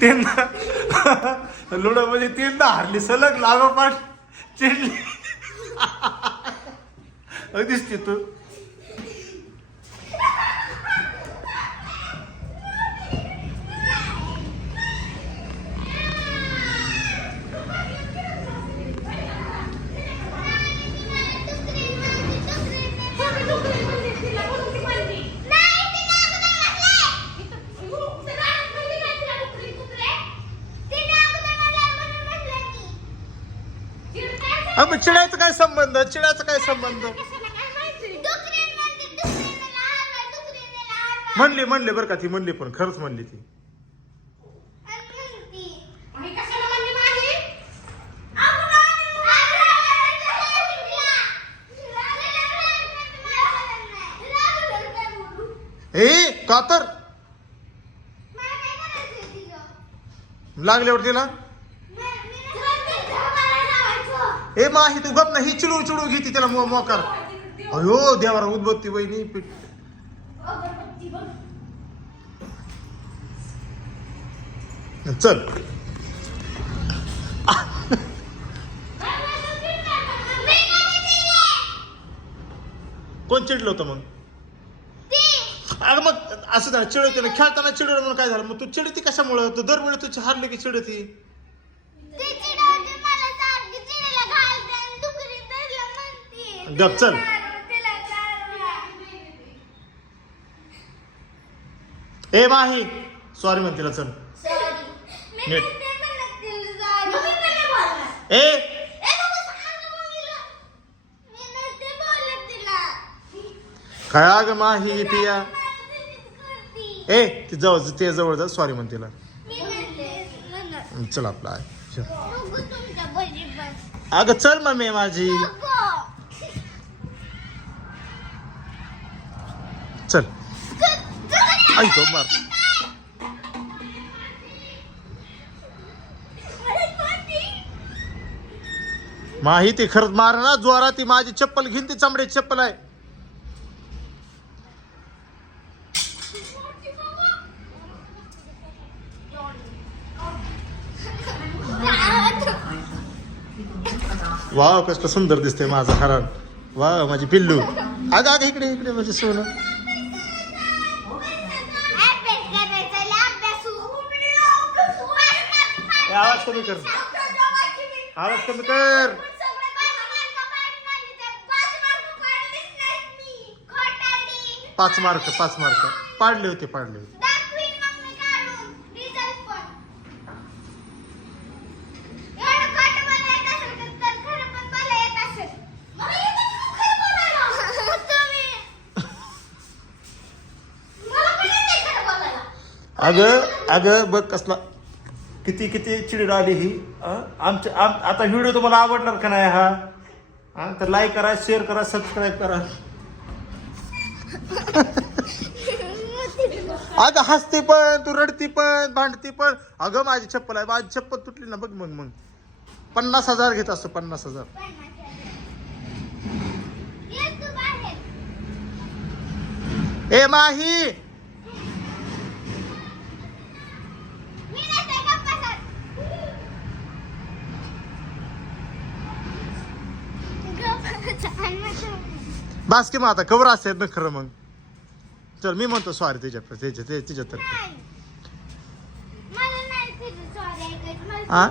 तीनदा लुडो मध्ये तीनदा हारली सलग लागोपाठ चिडली दिसते तू. मग चिडायचं काय संबंध, चिडायचा काय संबंध. म्हणली बरं का ती, म्हणली पण खरंच म्हणली ती. ए का तर लागल्यावर तिला ए माही तू गप नाही, चिडू चिडू घेते त्याला मोकार. अयो देवारा उद्बत्ती वहिनी पीठ. चल कोण चिडलं होतं मग. अगं मग असं झालं चिडवते ना, खेळताना चिडवलं म्हणून काय झालं. मग तू चिडती कशामुळं. तू दरवेळी तू हारलं की चिडती. गप चल. ए माही सॉरी म्हण तिला. चल नीट. ए काय अगं माही पिया. ए ती जवळ ते जवळ जा सॉरी म्हण तिला. चल आपला अगं चल मम्मी माझी. चल ऐको मार. माही ती खरंच मार ना जोरात. ती माझी चप्पल घेऊन ती चमड्याची चप्पल आहे. वाव कसं सुंदर दिसते माझा हरण. वाव माझी पिल्लू. अगं अगं इकडे इकडे म्हणजे सोनं. आवाज कमी कर, आवाज कमी कर. पाच मार्क पाडले होते. अगं बघ कसला किती चिडीड आली ही. आता व्हिडिओ तुम्हाला आवडणार का नाही हा तर लाईक करा, शेअर करा, सबस्क्राईब करा. अगं हसते पण तू, रडती पण, भांडती पण. अगं माझी चप्पल आहे, माझी चप्पल तुटली ना बघ. मग 50,000 घेत असतो. 50,000. ए माही बास की मग आता कवर असेल ना खरं. मग चल मी म्हणतो सॉरी तिच्यातर्फे. हा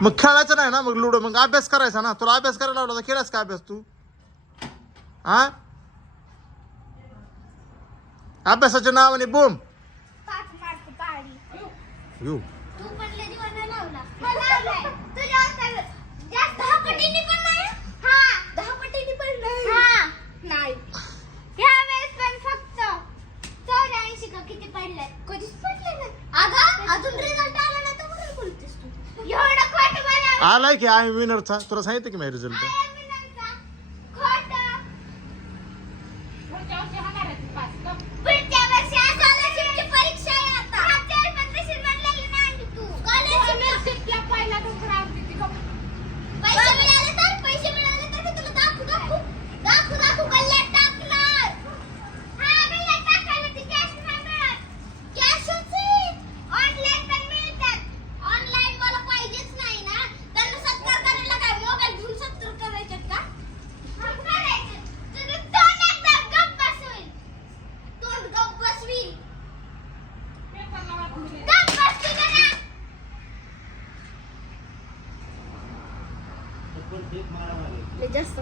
मग खेळायचं नाही ना मग लुडो. मग अभ्यास करायचा ना. तुला अभ्यास करायला लावला तर केलास का अभ्यास तू. हा अभ्यासाच्या नावाने बोंब. येऊ आलाय की आय विनरचा. तुला सांगितलं की माझा रिझल्ट.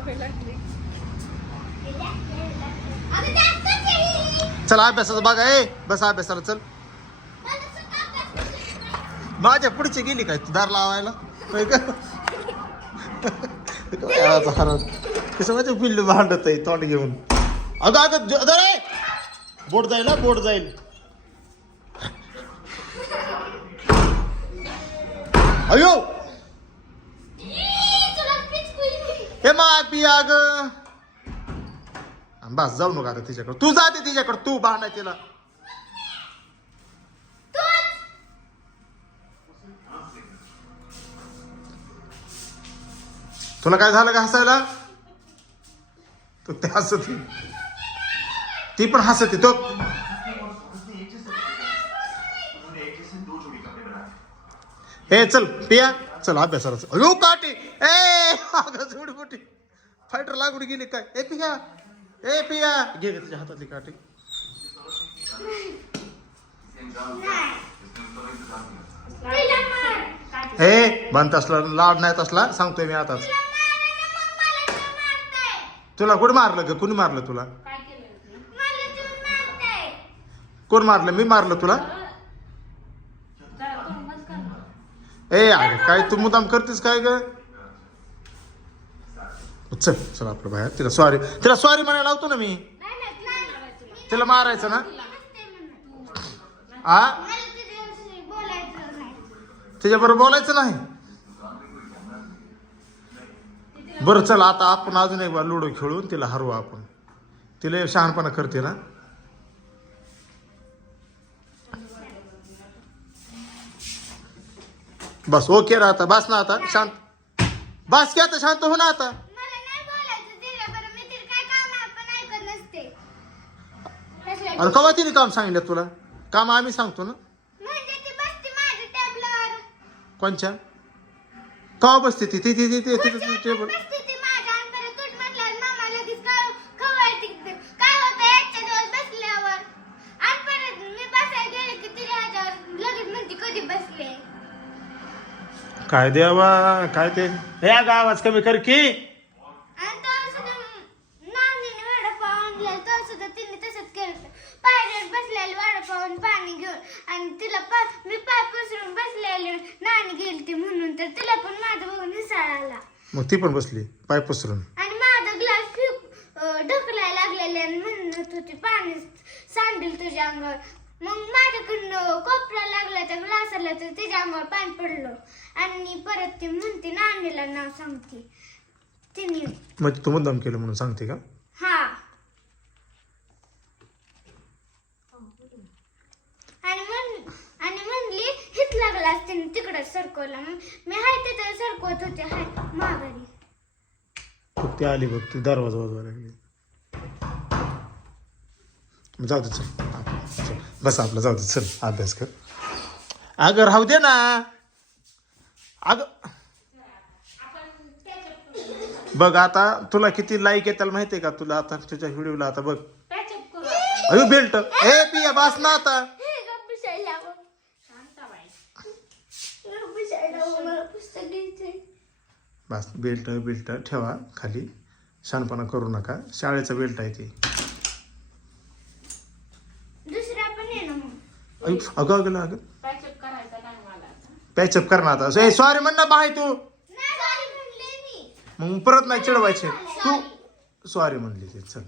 सवय लागली. चला अभ्यासाचं बघा. बस अभ्यासाला चल. माझ्या पुढची गेली काय तू दार लावायला होय का? कसं माझ्या पिल्लू भांडत आहे तोंड घेऊन. अगं अरे बोट जाईल ना, बोट जाईल. अयो हे मग पिया ग. बस जाऊ नका आता तिच्याकडे. तू जाते तिच्याकडे, तू भांडा तिला. तुला काय झालं का हसायला? तू ते हसत, ती पण हसते तो. हे चल पिया चल अभ्यासाला. अयो काटे एवढी मोठी फायटर लागून गेली काय? ए पिया घे तुझ्या हातातली काटे. हे बनत असला लाड नाही असला सांगतोय मी आताच. तुला कोणी मारलं ग? कोणी मारलं तुला? कोण मारलं? मी मारलं तुला? अरे काय तू मुद्दाम करतेस काय ग? चल चल आपलं बाहेर. तिला सॉरी म्हणायला लावतो ना मी. तिला मारायचं ना? तिच्याबरोबर बोलायचं नाही? बरं चल आता आपण अजून एक बार लुडो खेळून तिला हरवू आपण. तिला शहाणपणा करते ना. बस ओके ना आता. बस ना आता शांत. बस की आता शांत हो ना आता. अरे कवा तिने काम सांगितलं तुला? काम आम्ही सांगतो ना. कोणच्या कवा बसते ती? टेबल काय देवा काय ते. या आवाज कमी कर की. पाणी घेऊन आणि तिला मी पाय पसरून बसलेले नाणी गेलती म्हणून तर तिला पण माझं बघून हसायला आला. मग ती पण बसली पाय पसरून आणि माझा ग्लास ढकलायला लागलेले आणि म्हणत होती पाणी सांडेल तुझ्या अंगावर. मग माझ्याकडनं कोपरा लागला त्या ग्लासाला तर तिच्या अंगावर पाणी पडलं आणि परत ती म्हणते नाणीला नाव सांगते तिने. मग तू मुद्दाम केलं म्हणून सांगते का? हा. आणि म्हणली हित लागला असते तिकडे सरकवला. मी हाय तिथे सरकवत होते हाय माघारी. ती आली बघ ती दरवाजा वाजवायला लागली. जाऊ दे चल बस आपलं जाऊ दे चल अभ्यास कर. अगं राहू दे ना. अगं बघ आता तुला किती लाईक येतात माहितीये का तुला? आता तुझ्या व्हिडिओला आता बघ. अयो बेल्ट ए पिया बस ना आता. बस बेल्ट ठेवा खाली. शानपणा करू नका. शाळेचा बेल्ट आहे ते. अगं पॅचअप कर ना आता. सॉरी म्हण ना बाय तू. मग परत नाही चिडवायचे. तू सॉरी म्हणली ते. चल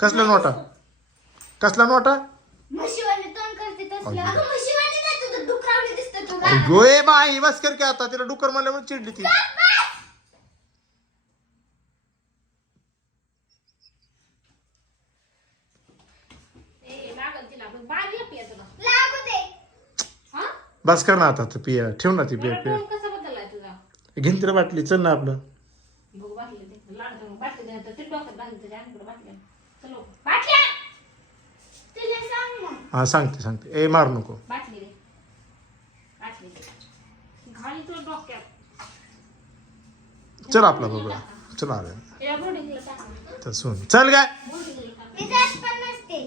कसला नोटा? कसला नोटा? गोये बाई बस कर की आता. तिला डुकर म्हणल्यावर चिडली ती. बस कर ना आता. पिया ठेव ना ती. पिया घेऊन तिला बाटली. चल ना आपलं. हा सांगते ए मारू नको. खाली तो डोक्यात चल आपला बघूया चल आले या बोर्डिंगला टाकलं तर सुन चल काय बोर्डिंगला टाकलं मी जास्त पण नसते.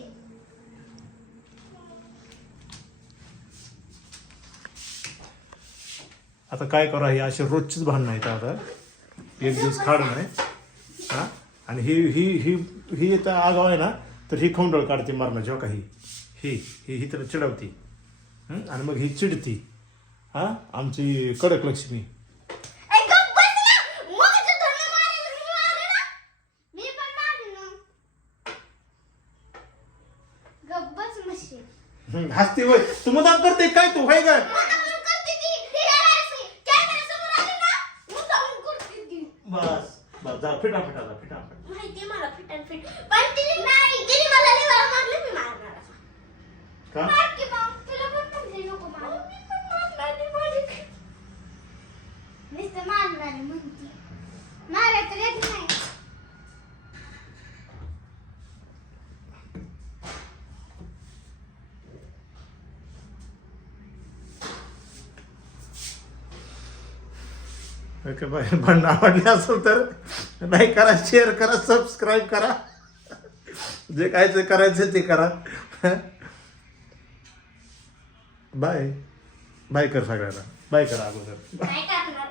आता काय करा ही अशी रोजचीच भांडणं आहेत आता एक दिवस खाड नाही हा आणि ही ही ही ही आता आगाव आहे ना तर ही खंडोळ काढते मरणाची हो का ही ही ही ही तर चिडवती आणि मग ही चिडती हा आमची कडक लक्ष्मी ए, गप्प बस ना. मग तू धरून मारेल, मी मारेल ना. मी पण मारेन ना. गप्प बस म्हशी. हसती होय तू मुदाम करते काय तू होय काय मुद्दामून करते ती. ती अशी कॅमेऱ्यासमोर आली ना, मुद्दामून करते ती. बस बस जा फिटा फिटा जा फिटा माहितीये मला फिट. पण तिने नाही, तिने मला लई वेळा मारलं, मी मारणार आता. का मार की मग. तुला पण म्हणले नको मारू. मी पण मारणार नाही, माझी. नुसतं मारणार आहे म्हणते. मारायला तर येत नाही. ओके बाय भांडण आवडले असेल तर लाईक करा शेअर करा सबस्क्राईब करा जे काय ते करायचं ते करा बाय बाय कर सगळ्यांना बाय करा अगोदर काय करणार?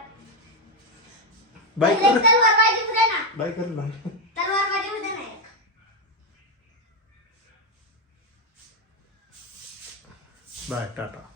बाय पहिले कर तलवारबाजी होते ना. बाय कर ना तलवारबाजी होते ना एक. बाय टाटा